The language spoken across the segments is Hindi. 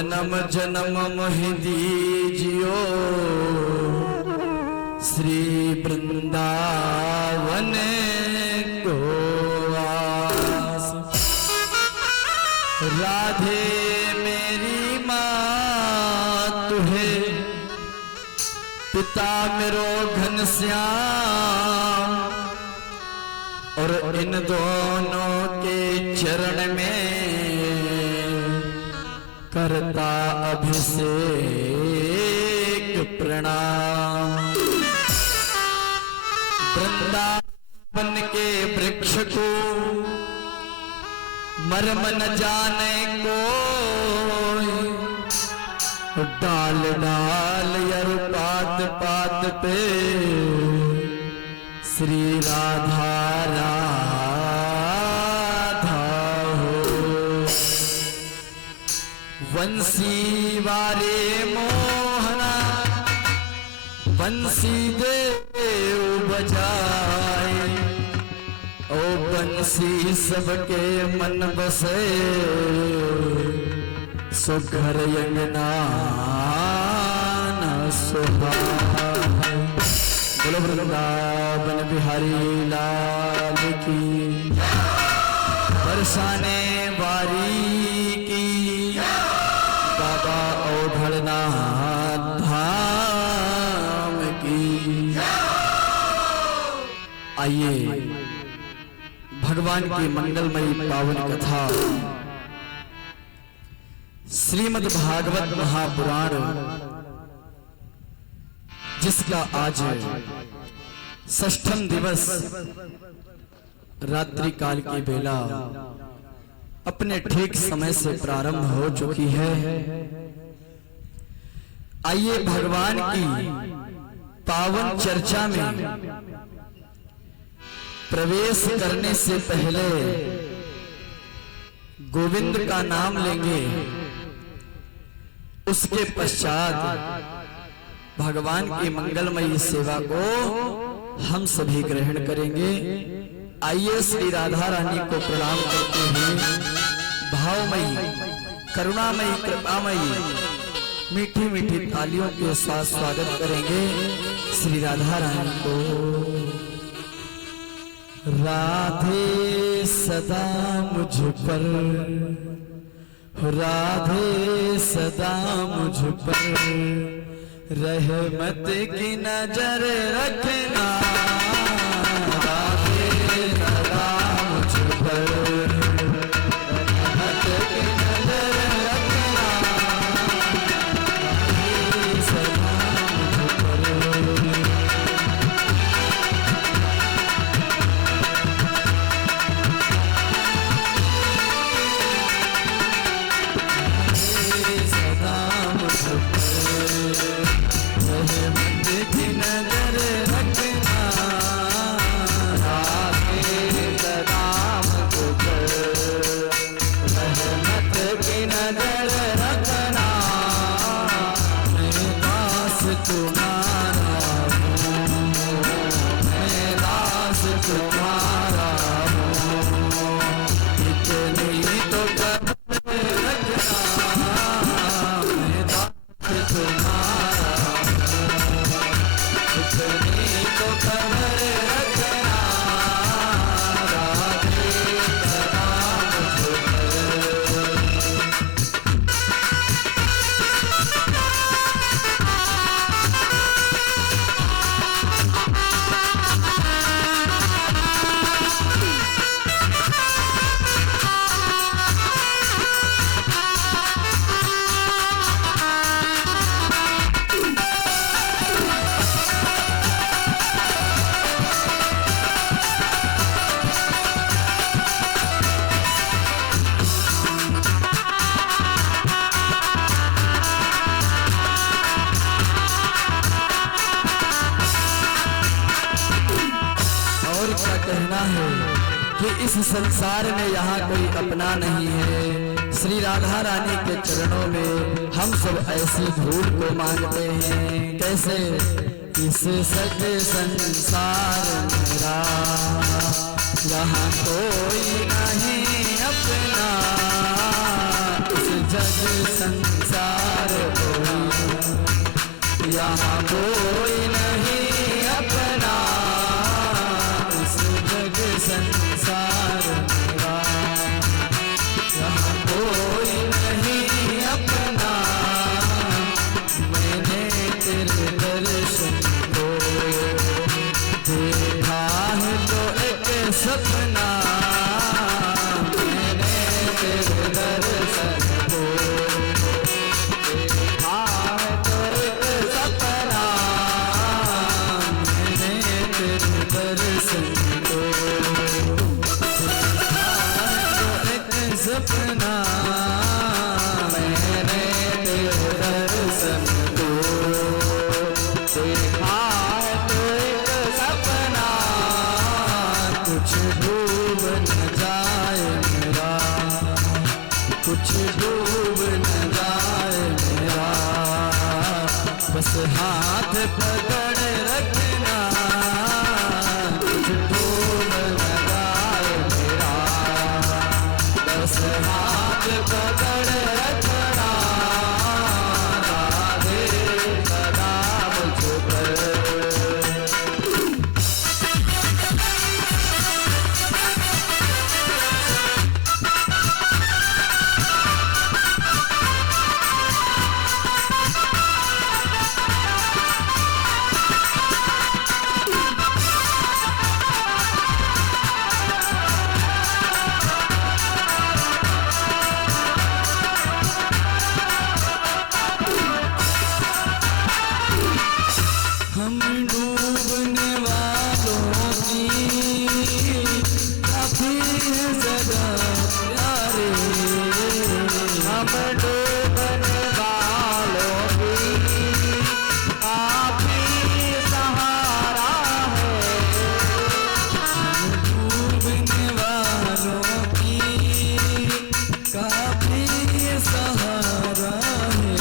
जन्म जन्म मोहि दीजियो श्री वृंदावन को आस। राधे मेरी माँ तुहे, पिता मेरो घनश्याम, और इन दोनों के चरण में करता अभिषेक प्रणाम। वृंदावन के वृक्ष को मर्म न जाने कोई, डाल डाल यर पात पात पे श्री राधा राधा हो। वंशी वारे मोहना बंसी देव बजाए, ओ बंसी सबके मन बसे, सो घर अंगना न सुहाए। बोलो वृंदावन बिहारी लाल की, बरसाने वारी की, बाबा औढ़नाथ धाम की। आइए भगवान की मंगलमयी पावन कथा श्रीमद् भागवत महापुराण, जिसका आज षष्ठम दिवस रात्रि काल की बेला अपने ठीक समय से प्रारंभ हो चुकी है। आइए भगवान की पावन चर्चा में प्रवेश करने से पहले गोविंद का नाम लेंगे, उसके पश्चात भगवान की मंगलमयी सेवा को हम सभी ग्रहण करेंगे। आइए श्री राधा रानी को प्रणाम करते हुए भावमयी करुणामयी कृपामयी मीठी मीठी तालियों के साथ स्वागत करेंगे श्री राधा रानी को। राधे सदा मुझ पर, राधे सदा मुझ पर रहमत की नजर रखना। राधे सदा मुझ पर रहमत की नजर रखना। राधे सदा मुझ पर। इस संसार में यहाँ कोई अपना नहीं है। श्री राधा रानी के चरणों में हम सब ऐसी धूल को मांगते हैं। कैसे? इस सगे संसार मेरा यहाँ कोई नहीं अपना, इस जग संसार सपना मैंने तेरे दर्शन को देखा है तो एक सपना मैंने तेरे दर्शन को देखा है तो एक सपना मैंने तेरे दर्शन को देखा है तो एक सपना कुछ डूब न जाए मेरा कुछ डूब न जाए मेरा बस हाथ पकड़ रखना कुछ डूब न जाए मेरा बस हाथ पकड़ रखना राधे सदा मुझ पर हम डूबने वालों की काफी है जगह प्यारे हम डूबने वालों की काफी सहारा है हम डूबने वालों की काफी सहारा है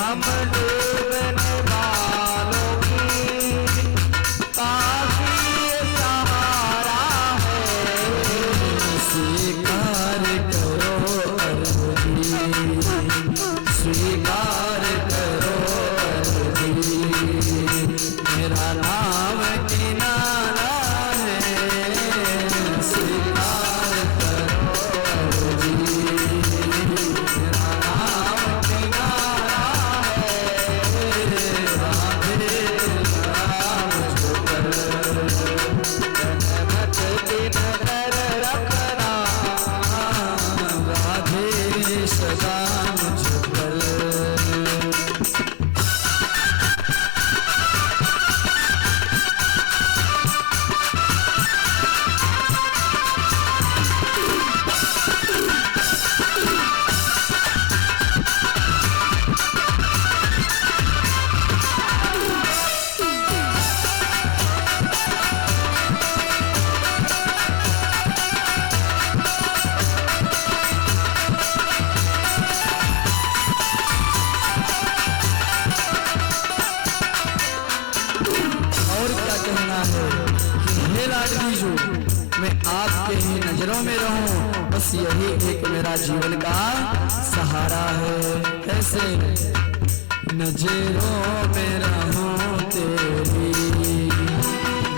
हम डूबने वालों की काफी सहारा है स्वीकार करो अर्जी स्वीकार करो अर्जी मेरा नाम किनारा है स्वीकार करो अर्जी मेरा नाम किनारा सदा मुझ पर हे लाडली जो मैं आपके ही नजरों में रहूं बस यही एक मेरा जीवन का सहारा है कैसे नजरों में रहूं तेरी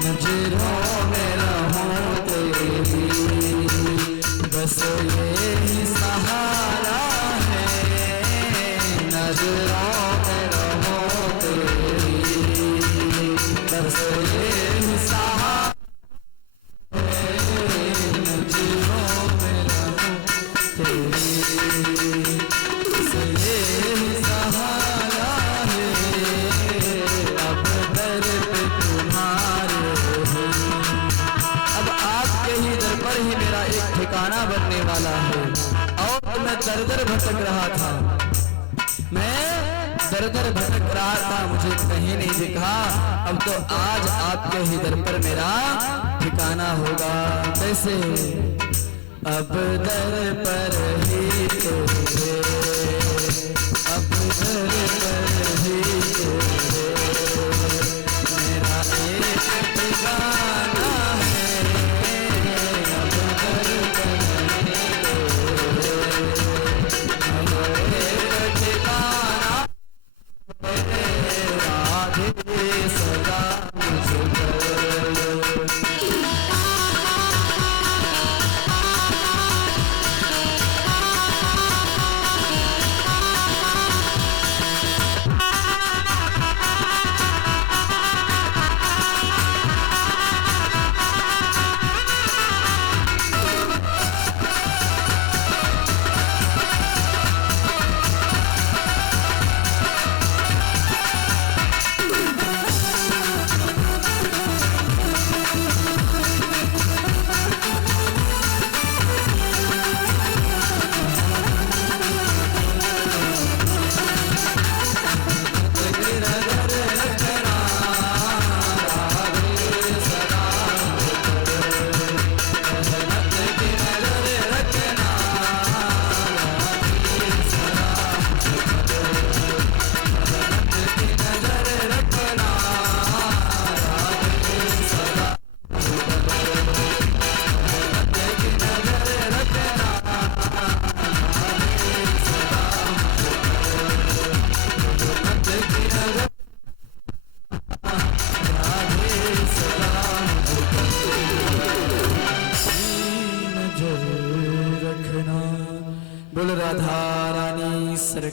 नजरों में रहूं तेरी बस यही सहारा है नजरों में रहूं तेरी बस यही सहारा ठिकाना बनने वाला है और मैं दर-दर भटक रहा था मैं दर-दर भटक रहा था मुझे कहीं नहीं दिखा अब तो आज आपके ही दर पर मेरा ठिकाना होगा कैसे अब दर पर ही तेरे अब दर पर ही तेरे मेरा एक ठिकाना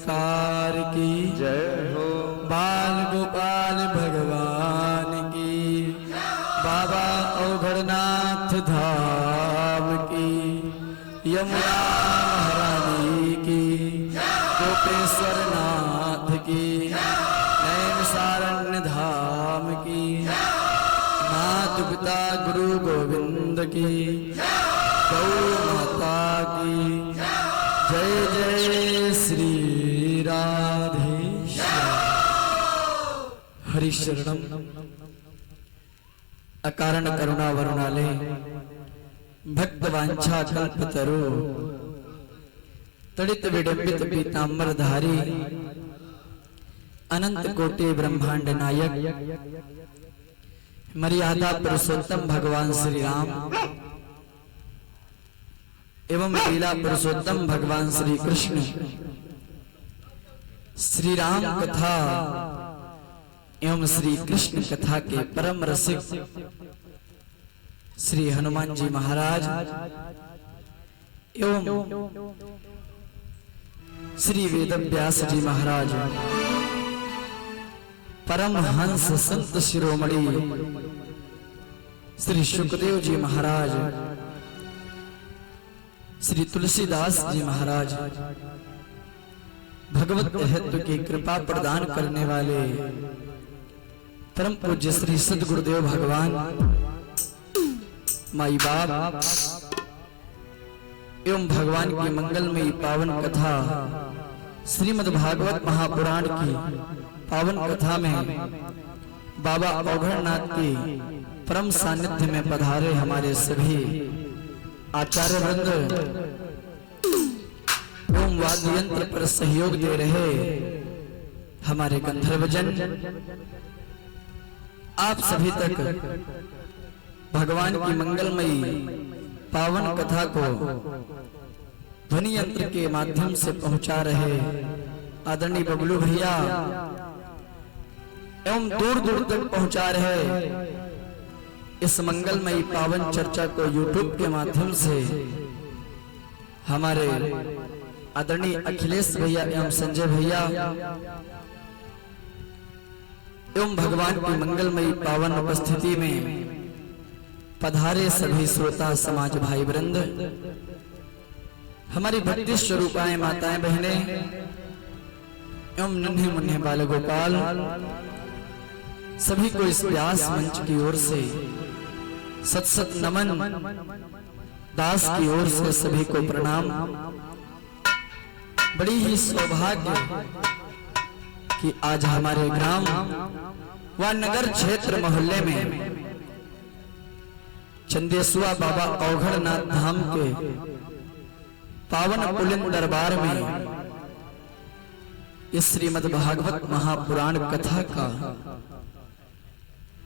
सरकार की जय हो। बाल गोपाल भगवान की, बाबा औघड़नाथ धाम की, यमुना महारानी की, गोपेश्वर नाथ की, नैमिषारण्य धाम की, माता पिता गुरु गोविंद की, गौ माता की जय जय श्री राधेश्याम। हरिशरणम अकारण करुणा वरुणाले भक्त वांछा कल्पतरु तड़ित विडंबित पीतांबरधारी अनंत कोटि ब्रह्मांड नायक मर्यादा पुरुषोत्तम भगवान श्री राम एवं लीला पुरुषोत्तम भगवान श्री कृष्ण श्री राम कथा एवं श्री कृष्ण कथा के परम रसिक श्री हनुमान जी महाराज एवं श्री वेदव्यास जी महाराज, परम हंस संत शिरोमणि श्री सुखदेव जी महाराज, श्री तुलसीदास जी महाराज, भगवत हेतु की कृपा प्रदान करने वाले परम पूज्य श्री सद्गुरुदेव भगवान, माई बाप एवं भगवान की मंगलमयी पावन कथा श्रीमद् भागवत महापुराण की पावन कथा में बाबा औघड़नाथ की परम सानिध्य में पधारे हमारे सभी आचार्य वृंद एवं वाद्य यंत्र पर सहयोग दे रहे हमारे गंधर्वजन, आप सभी तक भगवान की मंगलमयी पावन कथा को ध्वनि यंत्र के माध्यम से पहुंचा रहे आदरणीय बबलू भैया एवं दूर दूर तक पहुंचा रहे इस मंगलमयी पावन चर्चा को यूट्यूब के माध्यम से हमारे आदरणीय अखिलेश भैया एवं संजय भैया एवं भगवान की मंगलमयी पावन उपस्थिति में पधारे सभी श्रोता समाज भाई वृंद, हमारी भक्ति स्वरूपाएं माताएं बहनें एवं नन्हे मुन्ने बाल गोपाल, सभी को इस व्यास मंच की ओर से सत सत नमन, दास की ओर से सभी को प्रणाम। बड़ी ही सौभाग्य कि आज हमारे ग्राम व नगर क्षेत्र मोहल्ले में चंदेसुआ बाबा औघड़नाथ धाम के पावन पुलिन दरबार में इस श्रीमद् भागवत महापुराण कथा का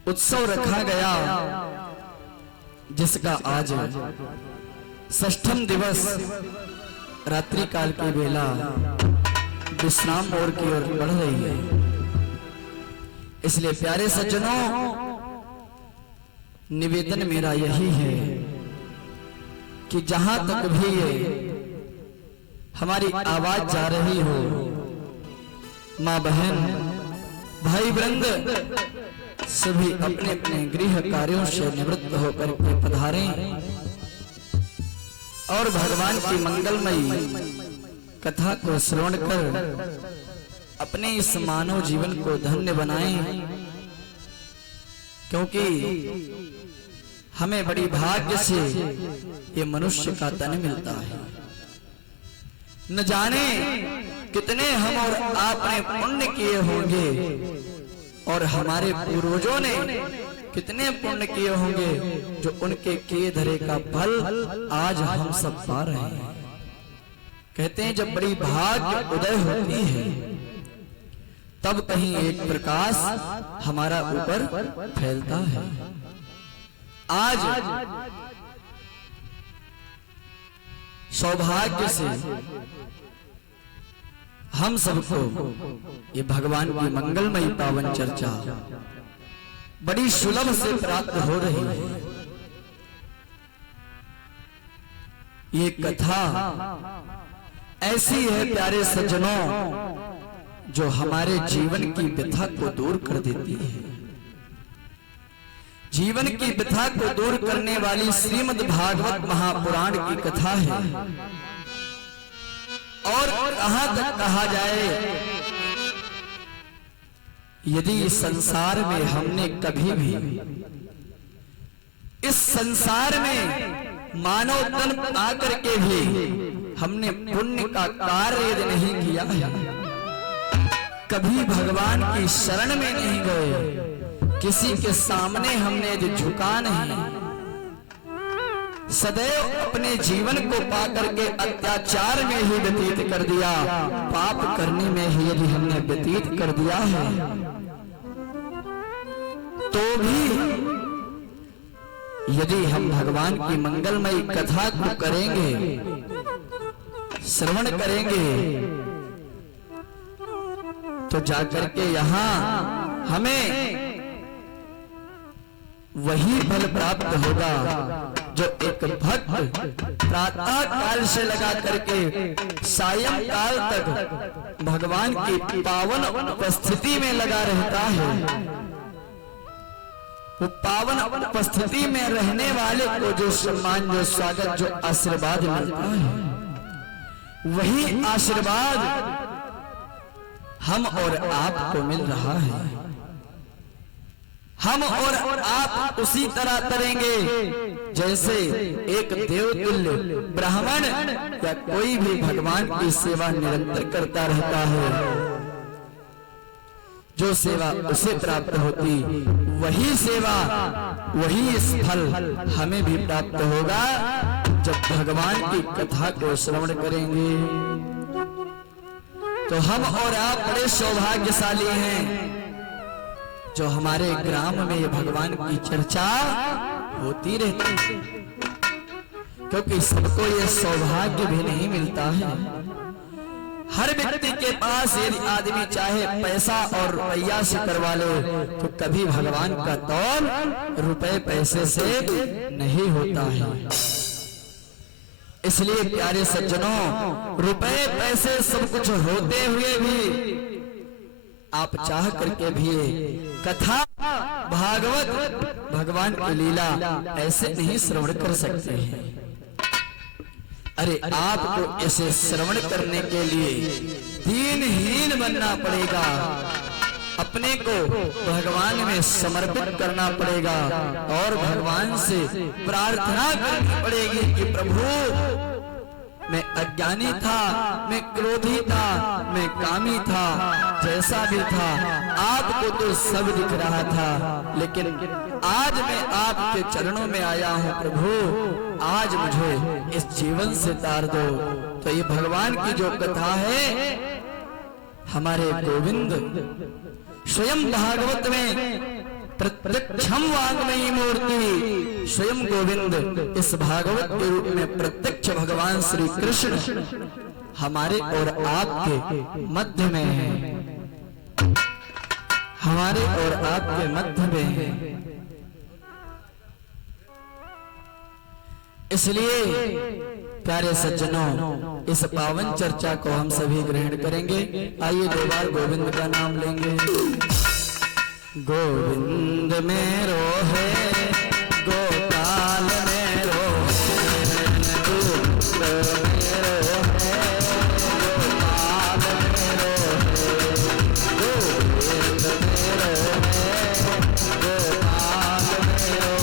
उत्सव रखा गया, जिसका आज षष्ठम दिवस रात्रि काल की बेला विश्राम ओर की ओर बढ़ रही है। इसलिए प्यारे सज्जनों, निवेदन मेरा यही है कि जहां तक भी ये हमारी आवाज जा रही हो, मां बहन भाई वृंद सभी अपने अपने गृह कार्यों से निवृत्त होकर के पधारें और भगवान की मंगलमयी कथा को श्रवण कर अपने इस मानव जीवन को धन्य बनाएं, क्योंकि हमें बड़ी भाग्य से ये मनुष्य का तन मिलता है। न जाने कितने हम और आपने पुण्य किए होंगे और हमारे पूर्वजों ने कितने पुण्य किए होंगे, जो उनके किए धरे का फल आज हम सब पा रहे हैं। कहते हैं जब बड़ी भाग्य उदय होती है तब कहीं एक प्रकाश हमारा ऊपर फैलता है। आज सौभाग्य से हम सबको ये भगवान की मंगलमयी पावन चर्चा बड़ी सुलभ से प्राप्त हो रही है। ये कथा ऐसी है प्यारे सज्जनों जो हमारे जीवन की व्यथा को दूर कर देती है। जीवन की व्यथा को दूर करने वाली श्रीमद् भागवत महापुराण की कथा है। और कहां तक कहा जाए, यदि इस संसार में हमने कभी भी इस संसार में मानव तन आकर के भी हमने पुण्य का कार्य यदि नहीं किया है, कभी भगवान की शरण में नहीं गए, किसी के सामने हमने यदि झुका नहीं, सदैव अपने जीवन को पाकर के अत्याचार में ही व्यतीत कर दिया, पाप करने में ही यदि हमने व्यतीत कर दिया है, तो भी यदि हम भगवान की मंगलमयी कथा को करेंगे, श्रवण करेंगे, तो जाकर के यहाँ हमें वही फल प्राप्त होगा जो एक भक्त प्रातः काल से लगा करके सायं काल तक भगवान की पावन उपस्थिति में लगा रहता है। वो पावन उपस्थिति में रहने वाले को जो सम्मान, जो स्वागत, जो आशीर्वाद मिलता है, वही आशीर्वाद हम और आपको मिल रहा है। हम और आप उसी तरह करेंगे जैसे एक देवतुल्य ब्राह्मण या कोई भी भगवान की सेवा निरंतर करता रहता है। जो सेवा उसे प्राप्त होती, वही सेवा, वही फल हमें भी प्राप्त होगा जब भगवान की कथा को श्रवण करेंगे। तो हम और आप बड़े सौभाग्यशाली हैं जो हमारे ग्राम में ये भगवान की चर्चा होती रहती है, क्योंकि सबको ये सौभाग्य भी नहीं मिलता है। हर व्यक्ति के पास यदि आदमी चाहे पैसा और रुपया से करवा ले, तो कभी भगवान का तौल रुपए पैसे से नहीं होता है। इसलिए प्यारे सज्जनों, रुपए पैसे सब कुछ होते हुए भी आप चाह करके भी कथा भागवत भगवान की लीला ऐसे नहीं श्रवण कर सकते हैं। अरे आपको इसे श्रवण करने के लिए दीनहीन बनना पड़ेगा, अपने को भगवान में समर्पित करना पड़ेगा और भगवान से प्रार्थना करनी पड़ेगी कि प्रभु, मैं अज्ञानी था, मैं क्रोधी था, मैं कामी था, जैसा भी था, आपको तो सब दिख रहा था, लेकिन आज मैं आपके चरणों में आया हूँ प्रभु, आज मुझे इस जीवन से तार दो। तो ये भगवान की जो कथा है, हमारे गोविंद स्वयं भागवत में प्रत्यक्षम वांगमयी मूर्ति, स्वयं गोविंद इस भागवत के रूप में प्रत्यक्ष भगवान श्री कृष्ण हमारे और आपके मध्य में है, हमारे और आपके मध्य में है। इसलिए प्यारे सज्जनों, इस पावन चर्चा को हम सभी ग्रहण करेंगे। आइए दो बार गोविंद का नाम लेंगे। गोविंद मेरो है, गोपाल मेरो है, गोविंद मेरो है, गोपाल मेरो है, गोविंद मेरो है, गोपाल मेरो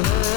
हो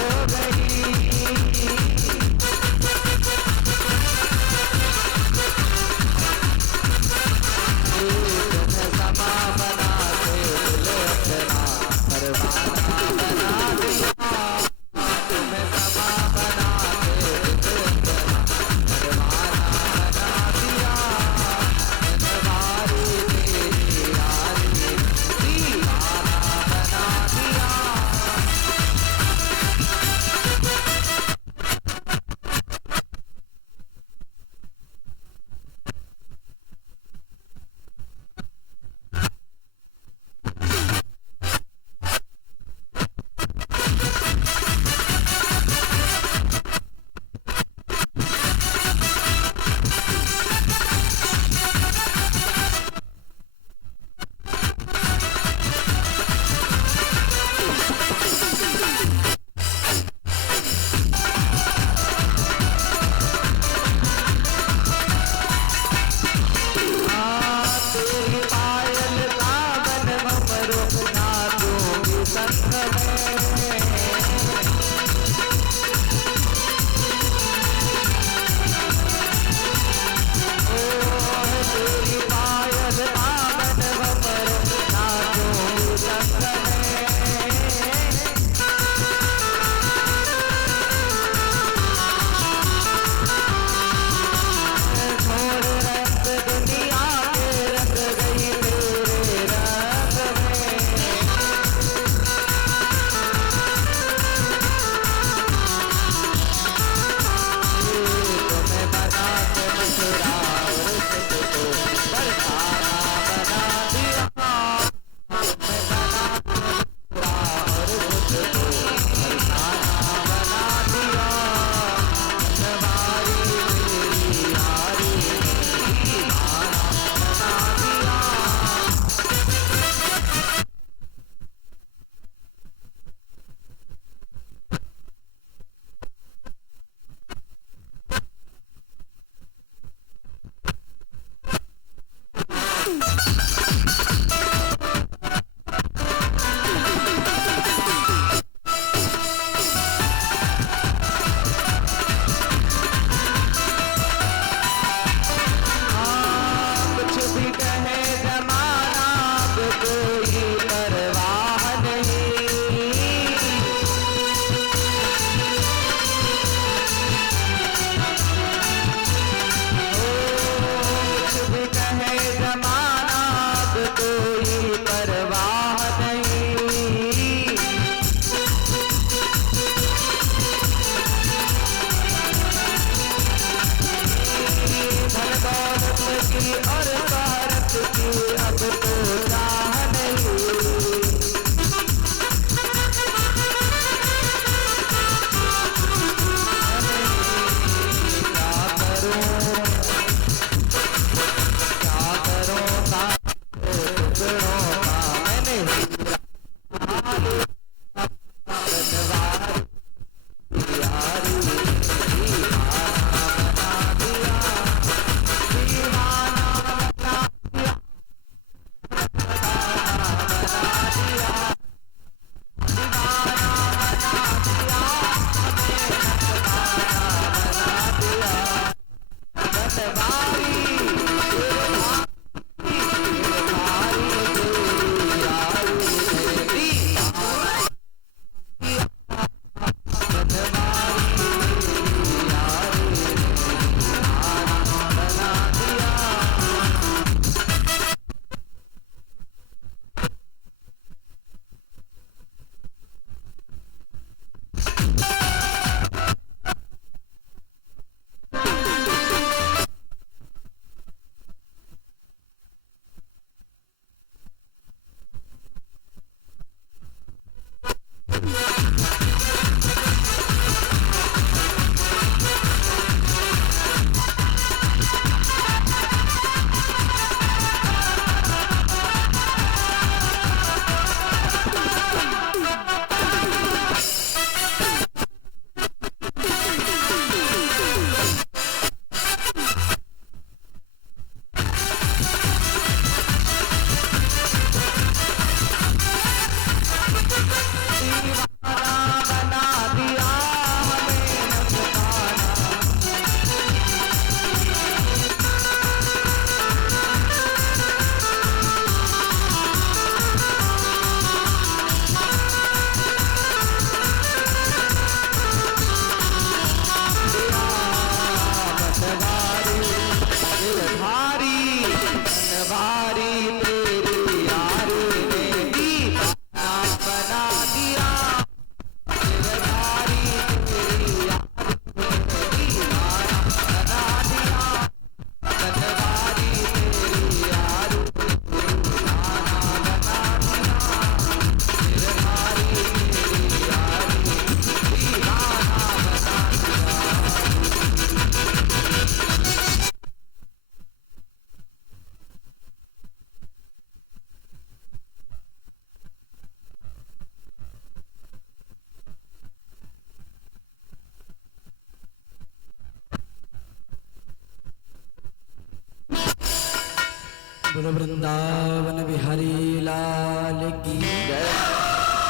बोलो वृंदावन बिहारी लाल की जय।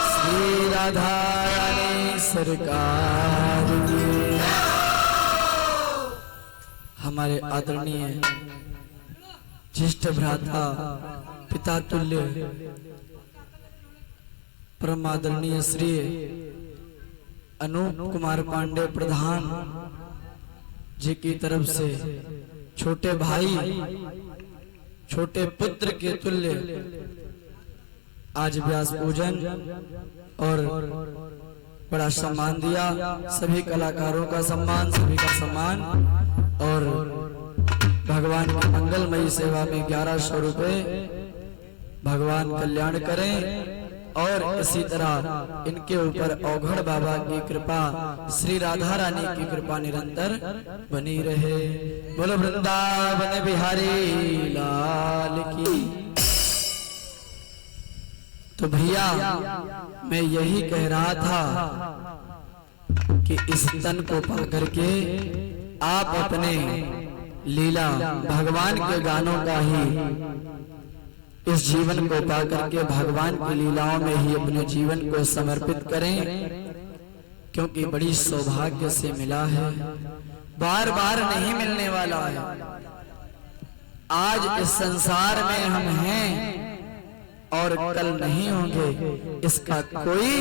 श्री राधा रानी सरकार की। हमारे आदरणीय ज्येष्ठ भ्राता पिता तुल्य परम आदरणीय श्री अनूप कुमार पांडे प्रधान जी की तरफ से छोटे भाई छोटे पुत्र के तुल्य आज व्यास पूजन और बड़ा सम्मान दिया। सभी कलाकारों का सम्मान, सभी का सम्मान और भगवान की मंगलमयी सेवा में 1100 रुपए भगवान कल्याण करें और इसी तरह इनके ऊपर औघड़ बाबा की कृपा, श्री राधा रानी की कृपा निरंतर बनी रहे। बोलो वृंदावन बिहारी लाल की। तो भैया मैं यही कह रहा था कि इस तन को पा करके आप अपने लीला भगवान के गानों का ही इस जीवन को पा करके भगवान की लीलाओं में ही अपने जीवन को समर्पित करें, क्योंकि बड़ी सौभाग्य से मिला है, बार बार नहीं मिलने वाला है। आज इस संसार में हम हैं और कल नहीं होंगे, इसका कोई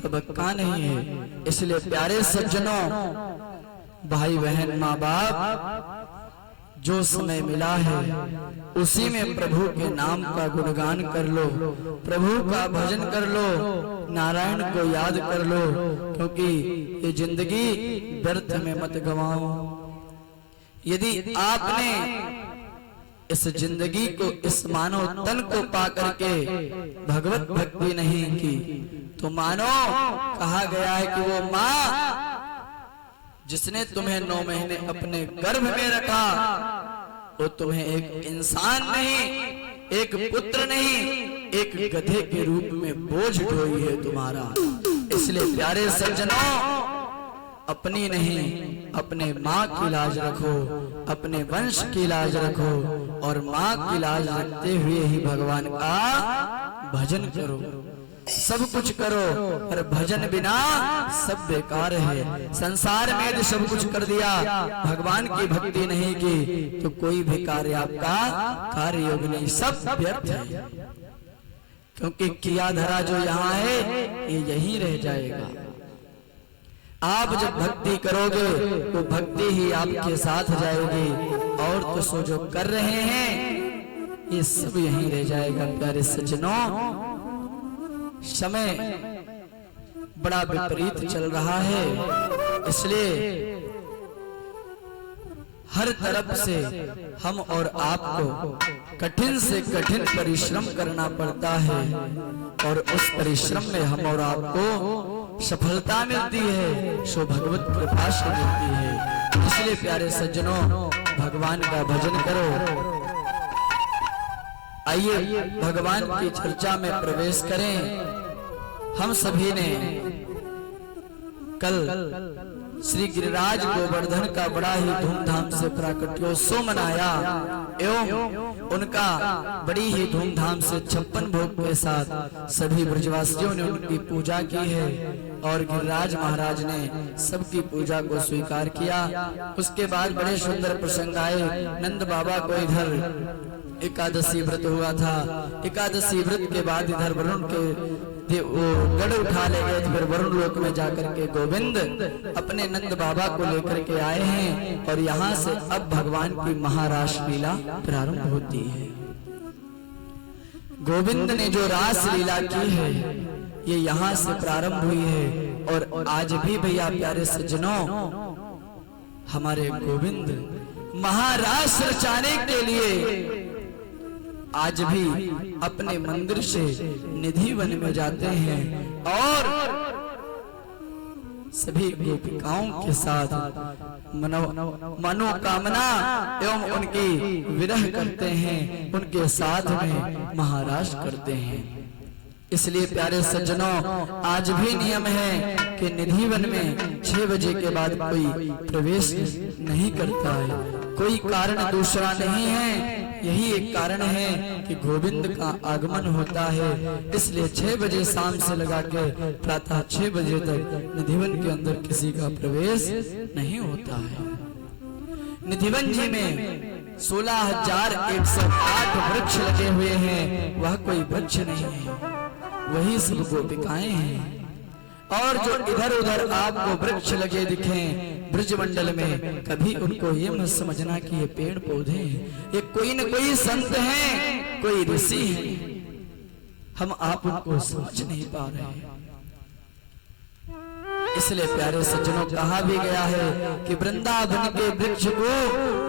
तबक्का नहीं है। इसलिए प्यारे सज्जनों, भाई बहन, माँ बाप, जो समय मिला है उसी में प्रभु के नाम का गुणगान कर लो, प्रभु का भजन कर लो, नारायण को याद कर लो, क्योंकि ये जिंदगी व्यर्थ में मत गवाओ। यदि आपने इस जिंदगी को, इस मानव तन को पा करके भगवत भक्ति नहीं की तो मानो कहा गया है कि वो माँ जिसने तुम्हें 9 महीने अपने गर्भ में रखा वो तुम्हें एक इंसान नहीं, एक पुत्र नहीं, एक गधे के रूप में बोझ ढोई है तुम्हारा। इसलिए प्यारे सज्जनों, अपनी नहीं अपने माँ की लाज रखो, अपने वंश की लाज रखो और माँ की लाज रखते हुए ही भगवान का भजन करो। सब कुछ करो पर भजन बिना सब बेकार है। संसार में यदि सब कुछ कर दिया, भगवान की भक्ति नहीं की तो कोई भी कार्य आपका कार्य योग नहीं, सब व्यर्थ है। क्योंकि किया धरा जो यहाँ है ये यहीं रह जाएगा। आप जब भक्ति करोगे तो भक्ति ही आपके साथ जाएगी, और तो सो जो कर रहे हैं ये सब यहीं रह जाएगा। प्यारे सज्जनों, समय बड़ा विपरीत चल रहा है, इसलिए हर तरफ से हम और आपको कठिन से कठिन परिश्रम करना पड़ता है, और उस परिश्रम में हम और आपको सफलता मिलती है, सो भगवत कृपा से मिलती है। इसलिए प्यारे सज्जनों, भगवान का भजन करो। आइए भगवान की चर्चा में प्रवेश करें। हम सभी ने कल श्री गिरिराज गोवर्धन का बड़ा ही धूमधाम से प्राकट्योत्सव मनाया एवं उनका बड़ी ही धूमधाम से 56 भोग के साथ सभी ब्रजवासियों ने उनकी पूजा की है, और गिरिराज महाराज ने सबकी पूजा को स्वीकार किया। उसके बाद बड़े सुंदर प्रसंग आए। नंद बाबा को इधर एकादशी व्रत हुआ था, एकादशी व्रत के बाद इधर वरुण के वो गढ़ उठा ले गए, फिर वरुण लोक में जाकर के गोविंद अपने नंद बाबा को लेकर के आए हैं, और यहाँ से अब भगवान की महारास लीला प्रारंभ होती है। गोविंद ने जो रास लीला की है ये यहाँ से प्रारंभ हुई है, और आज भी भैया प्यारे सज्जनों, हमारे गोविंद महारास रचाने के लिए आज भी अपने मंदिर से निधि वन में जाते हैं और सभी गोपिकाओं के साथ मनोकामना एवं उनकी विरह करते हैं, उनके साथ में महारास करते हैं। इसलिए प्यारे सज्जनों, आज भी नियम है कि निधिवन में 6 बजे के बाद कोई प्रवेश नहीं करता है। कोई कारण दूसरा नहीं है, यही एक कारण है कि गोविंद का आगमन होता है। इसलिए 6 बजे शाम से लगा के प्रातः 6 बजे तक निधिवन के अंदर किसी का प्रवेश नहीं होता है। निधिवन जी में 16,108 वृक्ष लगे हुए हैं। वह कोई वृक्ष नहीं है, वही सब गोपिकाएं हैं। और जो इधर उधर आपको वृक्ष लगे दिखें ब्रजमंडल में, कभी उनको ये मत समझना कि ये पेड़ पौधे हैं। ये कोई न कोई संत हैं, कोई ऋषि हैं। हम आप उनको समझ नहीं पा रहे हैं। इसलिए प्यारे सज्जनों, कहा भी गया है कि वृंदावन के वृक्ष को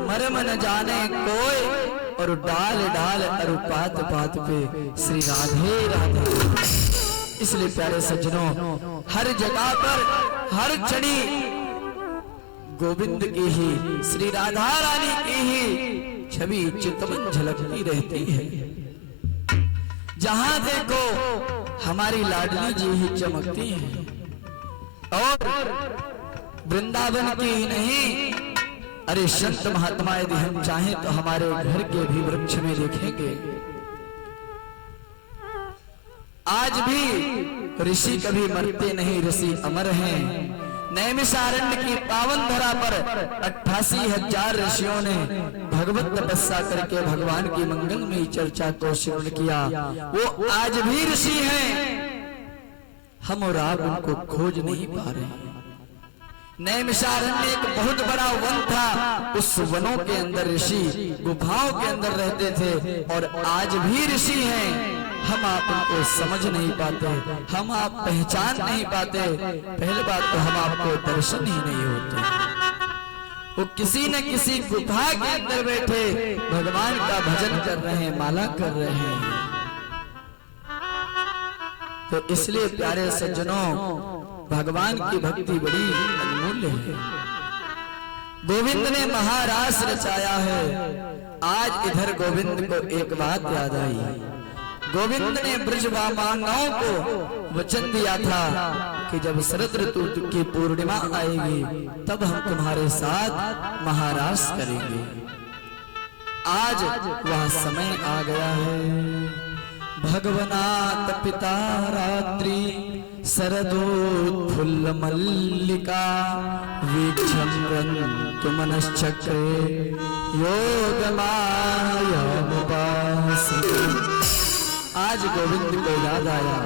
मर्म न जाने कोई, और डाल डाल और पात पात पे श्री राधे राधे। इसलिए प्यारे सज्जनों, हर जगह पर हर छड़ी गोविंद की ही, श्री राधा रानी की ही छवि चितवन झलकती रहती है। जहां देखो हमारी लाडली जी ही चमकती है। और वृंदावन की ही नहीं, अरे संत महात्मा यदि हम चाहें तो हमारे घर के भी वृक्ष में देखेंगे। आज भी ऋषि कभी मरते नहीं, ऋषि अमर हैं। नैमिषारण्य की पावन धरा पर 88,000 ऋषियों ने भगवत तपस्या करके भगवान की मंगलमयी चर्चा को श्रवण किया। वो आज भी ऋषि हैं, हम और आप उनको खोज नहीं पा रहे। नैमिषारण्य एक बहुत बड़ा वन था, उस वनों के अंदर ऋषि गुफाओं के अंदर रहते थे, और आज भी ऋषि हैं। हम आप उनको समझ नहीं पाते, हम आप पहचान नहीं पाते। पहली बात तो हम आपको दर्शन ही नहीं होते। वो किसी न किसी गुफा के अंदर बैठे भगवान का भजन कर रहे हैं, माला कर रहे हैं। तो इसलिए प्यारे सज्जनों, भगवान की भक्ति बड़ी अनमूल्य है। गोविंद ने महारास रचाया है। आज इधर गोविंद को एक बात याद आई। गोविंद ने ब्रजवामांगाओं को वचन दिया था कि जब शरद ऋतु की पूर्णिमा आएगी तब हम तुम्हारे साथ महारास करेंगे। आज वह समय आ गया है। भगवनाथ पिता रात्रि शरदोत्फुल्ल मल्लिका वीक्षं मनश्चक्रे योगमायामुपासिते। आज गोविंद को याद आया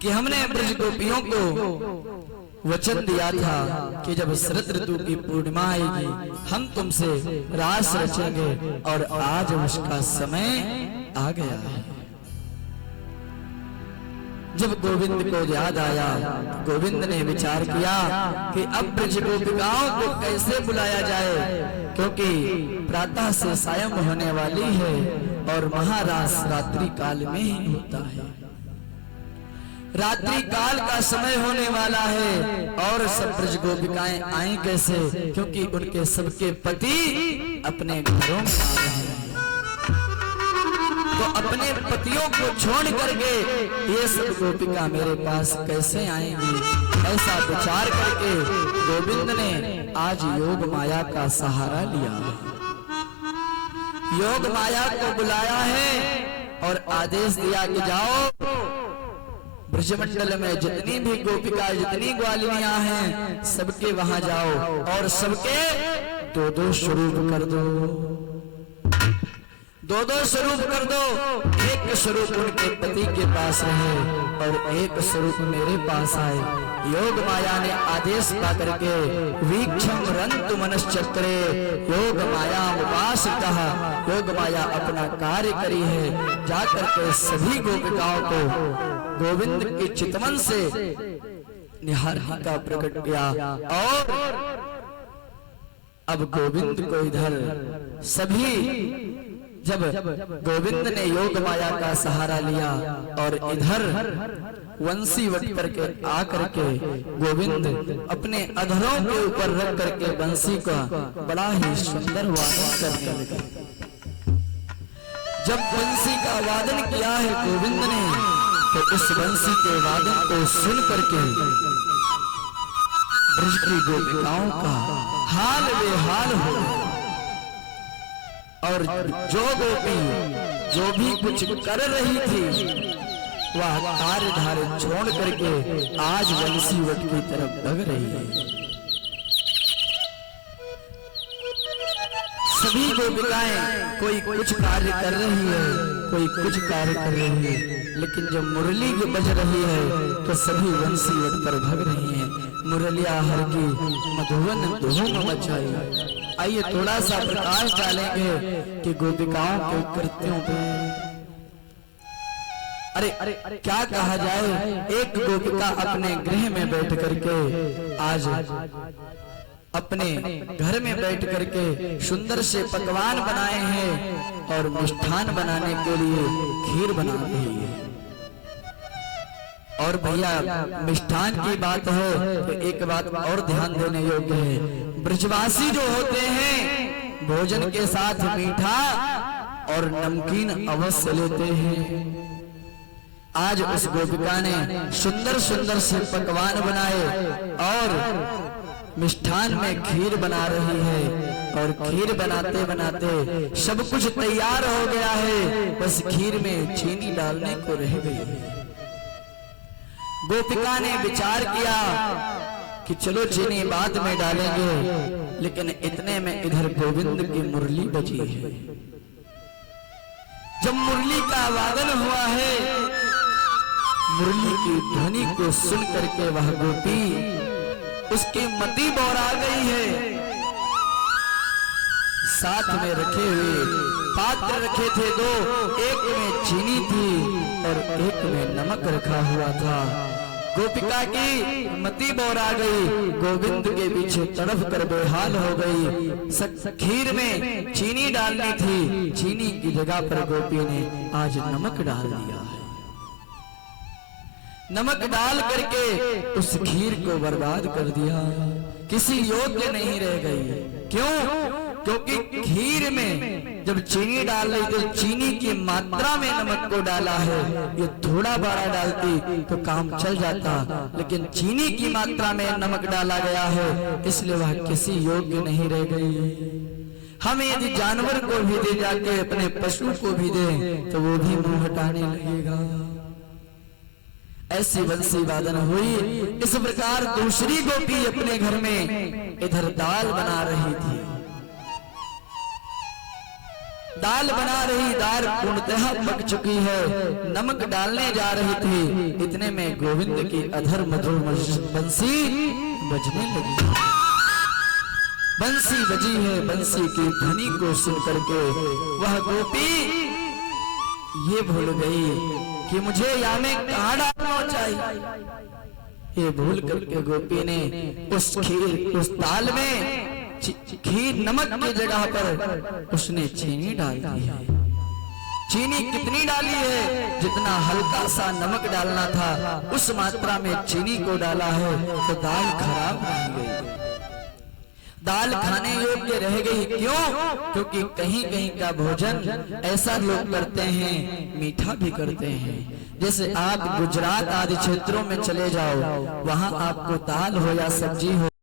कि हमने ब्रज गोपियों को वचन दिया था कि जब शरद ऋतु की पूर्णिमा आएगी हम तुमसे रास रचेंगे, और आज उसका समय आ गया है। जब गोविंद को याद आया, गोविंद ने विचार किया कि अब ब्रज गोपिकाओं को कैसे बुलाया जाए, क्योंकि प्रातः से सायं होने वाली है और महारास रात्रि काल में ही होता है। रात्रि काल का समय होने वाला है और सब ब्रज गोपिकाएं आए कैसे, क्योंकि उनके सबके पति अपने घरों में आ रहे हैं। तो अपने पतियों को छोड़ करके ये सब गोपिका मेरे पास कैसे आएंगी, ऐसा विचार करके गोविंद ने आज योग माया का सहारा लिया। योग माया को बुलाया है और आदेश दिया कि जाओ ब्रजमंडल में जितनी भी गोपिका, जितनी ग्वालिनियां हैं, सबके वहां जाओ और सबके 2-2 स्वरूप कर दो। 2-2 स्वरूप कर दो। एक स्वरूप उनके पति के पास रहे और एक स्वरूप मेरे पास आए। योग माया ने आदेश पा करके वीक्षम रंतु मनश्चक्रे योग माया उपासितः, योग माया अपना कार्य करी है। जाकर के सभी गोपिकाओं को गोविंद के चितवन से निहारने का प्रकट किया। और अब गोविंद को इधर सभी, जब गोविंद ने योग माया का सहारा लिया और इधर वंशी वट करके आकर के गोविंद अपने अधरों के ऊपर रख करके वंशी का बड़ा ही सुंदर वादन करने लगे। जब वंशी का वादन किया है गोविंद ने, तो इस बंसी के वादन को सुन करके ब्रज की गोपिकाओं का हाल बेहाल हो गया। और जो गोपी जो भी कुछ कर रही थी वह कार्य धारे छोड़ करके आज बंसी वट की तरफ भग रही है। सभी गोपिकाएं कोई कुछ कार्य कर रही है, कोई कुछ कार्य कर रही है, लेकिन जब मुरली बज रही है तो सभी बंसी वट पर भग रही हैं। मुरलिया हर की मधुवन धूम मचाई। आइए थोड़ा सा प्रकाश डालेंगे कि गोपिकाओं के कृत्यों पे। अरे क्या कहा जाए, एक गोपिका अपने गृह में बैठ करके आज अपने घर में बैठ करके सुंदर से पकवान बनाए हैं और मिष्ठान बनाने के लिए खीर बना रही है। और भैया मिष्ठान की बात है तो एक बात और ध्यान देने योग्य है, ब्रजवासी जो होते हैं भोजन के साथ मीठा और नमकीन अवश्य लेते हैं। आज उस गोपिका ने सुंदर सुंदर से पकवान बनाए और मिष्ठान में खीर बना रही है। और खीर बनाते बनाते सब कुछ तैयार हो गया है, बस खीर में चीनी डालने को रह गई है। गोपिका ने विचार किया कि चलो चीनी बाद में डालेंगे, लेकिन इतने में इधर गोविंद की मुरली बजी है। जब मुरली का वादन हुआ है, मुरली की ध्वनि को सुन करके वह गोपी उसकी मति बौरा गई है। साथ में रखे हुए पात्र रखे थे दो, एक में चीनी थी और एक में नमक रखा हुआ था। गोपिका की मति बौरा गई, गोविंद के पीछे तड़फ कर बेहाल हो गई। खीर में चीनी डालनी थी, चीनी की जगह पर गोपी ने आज नमक डाल दिया है। नमक डाल करके उस खीर को बर्बाद कर दिया, किसी योग्य नहीं रह गई। क्यों? क्योंकि खीर में जब चीनी डाल रही तो चीनी की मात्रा में नमक को डाला है। ये थोड़ा बड़ा डालती तो काम चल जाता, लेकिन चीनी की मात्रा में नमक डाला गया है, इसलिए वह किसी योग्य नहीं रह गई। हम यदि जानवर को भी दे जाके अपने पशु को भी दें तो वो भी मुंह हटाने लगेगा। ऐसी बंसी वादन हुई। इस प्रकार दूसरी गोपी अपने घर में इधर दाल बना रही थी। दाल बना रही, दाल पूर्णतः पक चुकी है, नमक डालने जा रही थी। इतने में गोविंद की अधर मधुर बंसी बजने लगी। बंसी बजी है, बंसी की ध्वनि को सुन करके वह गोपी ये भूल गई कि मुझे यहाँ में कहाँ डालना चाहिए। ये भूल करके गोपी ने उस दाल में खीर नमक की जगह पर उसने चीनी डाल दी है। चीनी कितनी डाली है? जितना हल्का सा नमक डालना था उस मात्रा में चीनी को डाला है, तो दाल खराब नहीं गई, दाल खाने योग्य रह गई। क्यों? क्योंकि कहीं कहीं का भोजन ऐसा लोग करते हैं, मीठा भी करते हैं। जैसे आप गुजरात आदि क्षेत्रों में चले जाओ, वहां आपको दाल हो या सब्जी हो